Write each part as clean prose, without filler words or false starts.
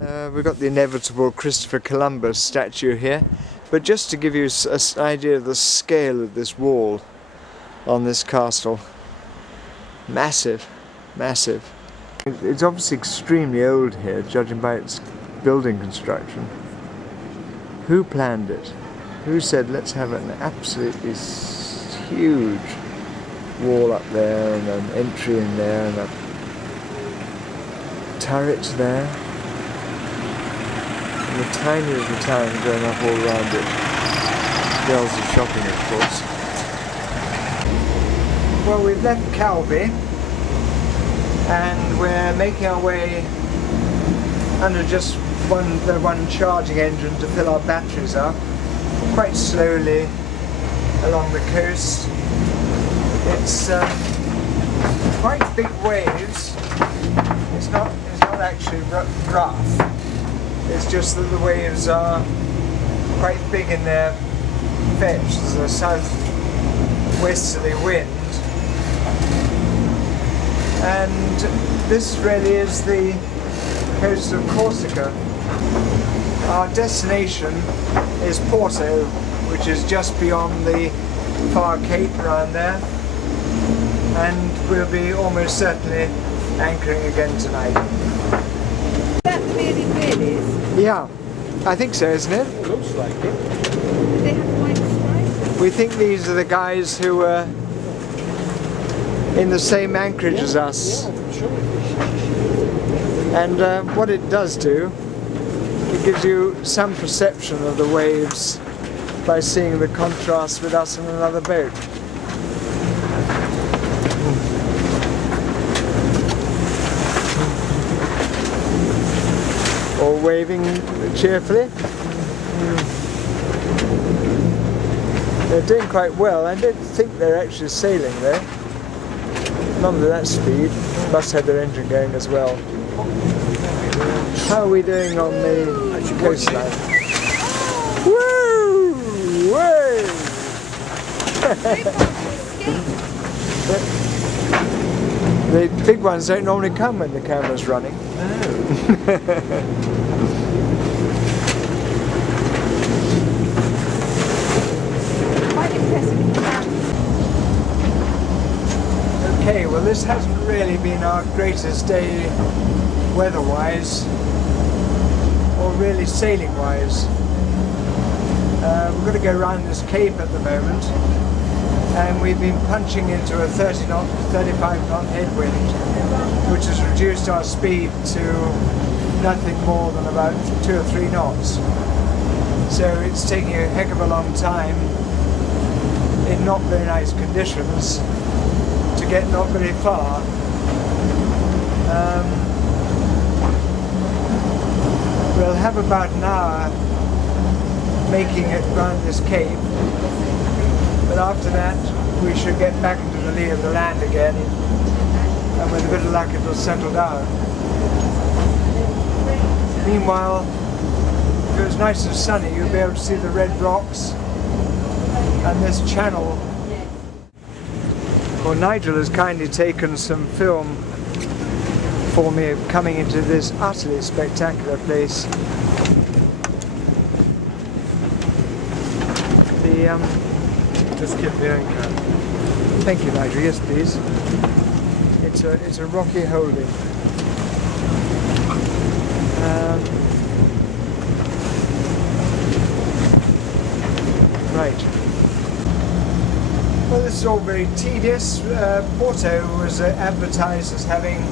We've got the inevitable Christopher Columbus statue here, but just to give you an idea of the scale of this wall on this castle. Massive, massive. It's obviously extremely old here, judging by its building construction. Who planned it? Who said let's have an absolutely huge wall up there and an entry in there and a turret there? And the tiny little town going up all around it. Girls are shopping, of course. Well, we've left Calvi and we're making our way under just the one charging engine to fill our batteries up, quite slowly along the coast. It's quite big waves. It's not actually rough. It's just that the waves are quite big in their fetch. There's a southwesterly wind. And this really is the Coast of Corsica. Our destination is Porto, which is just beyond the far cape around there. And we'll be almost certainly anchoring again tonight. Is that really is? Yeah, I think so, isn't it? It looks like it. Do they have white stripes? We think these are the guys who were in the same anchorage as us. Yeah, sure. And what it does do, it gives you some perception of the waves by seeing the contrast with us in another boat. All waving cheerfully. They're doing quite well. I don't think they're actually sailing there. Not at that speed. Must have their engine going as well. How are we doing on the coastline? Woo! Woo! The big ones don't normally come when the camera's running. Quite impressive. Okay, well this hasn't really been our greatest day weather-wise, or really sailing-wise. We're going to go around this cape at the moment, and we've been punching into a 35 knot headwind, which has reduced our speed to nothing more than about 2 or 3 knots. So it's taking a heck of a long time in not very nice conditions to get not very far. We'll have about an hour making it round this cape, but after that we should get back into the lee of the land again, and with a bit of luck it will settle down. Meanwhile, if it was nice and sunny, you'll be able to see the red rocks and this channel. Well, Nigel has kindly taken some film for me of coming into this utterly spectacular place. Just get the anchor. Thank you, Nigel. Yes, please. It's a rocky holding. Right. Well, this is all very tedious. Porto was advertised as having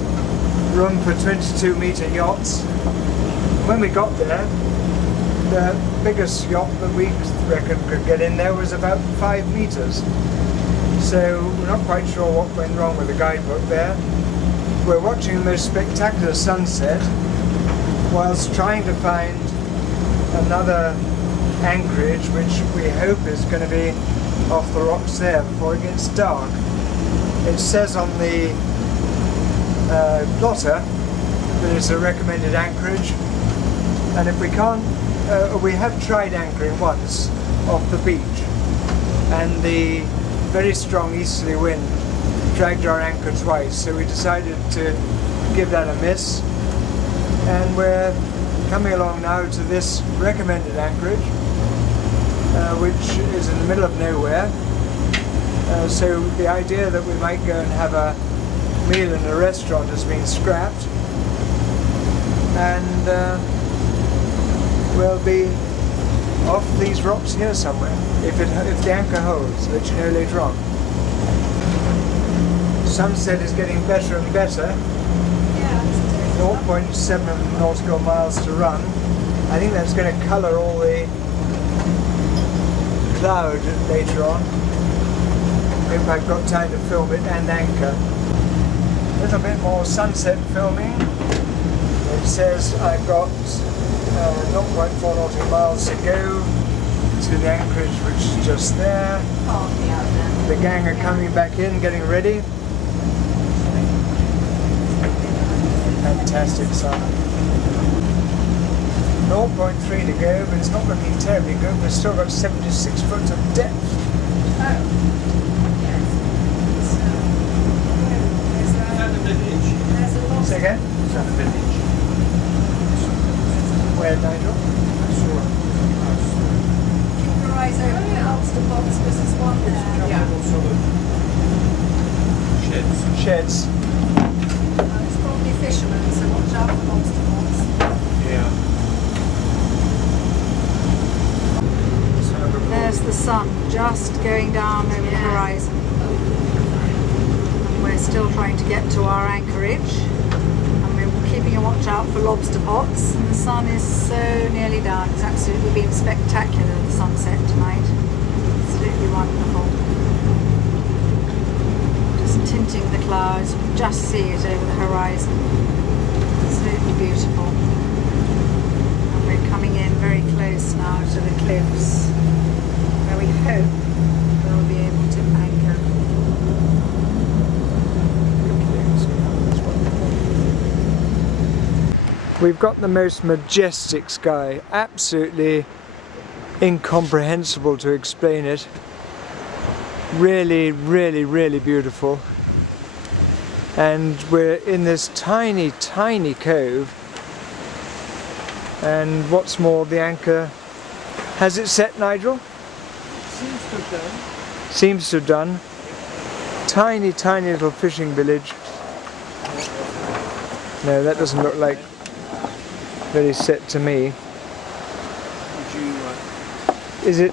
room for 22-metre yachts. When we got there, the biggest yacht that we reckoned could get in there was about 5 metres. So we're not quite sure what went wrong with the guidebook there. We're watching the most spectacular sunset whilst trying to find another anchorage, which we hope is going to be off the rocks there before it gets dark. It says on the plotter that it's a recommended anchorage, and if we can't, we have tried anchoring once off the beach, and the very strong easterly wind dragged our anchor twice, so we decided to give that a miss, and we're coming along now to this recommended anchorage, which is in the middle of nowhere. So the idea that we might go and have a meal in a restaurant has been scrapped, and we'll be off these rocks here somewhere, if the anchor holds. I'll let you know later on. Sunset is getting better and better. 0.7 nautical miles to run. I think that's going to colour all the cloud later on. If I've got time to film it and anchor. A little bit more sunset filming. It says I've got 0.4 nautical miles to go to the anchorage, which is just there. The gang are coming back in, getting ready. Fantastic sun. 0.3 to go, but it's not looking terribly good. We've still got 76 foot of depth. Say again? Is that the village? Where, Nigel? Keep your eyes open for lobster box, because there's one there. Sheds. Sheds. It's probably fishermen, so watch out for lobster box. Yeah. There's the sun just going down over the horizon. We're still trying to get to our anchorage, and we're keeping a watch out for lobster pots, and the sun is so nearly down. It's absolutely been spectacular, the sunset tonight. Absolutely wonderful. Just tinting the clouds, you can just see it over the horizon. Absolutely beautiful. And we're coming in very close now to the cliffs, where we hope we'll be able to anchor. We've got the most majestic sky, absolutely incomprehensible to explain it. Really, really, really beautiful. And we're in this tiny, tiny cove. And what's more, the anchor, has it set, Nigel? Seems to have done. Seems to have done. Tiny, tiny little fishing village. No, that doesn't look like very set to me. Would you Is it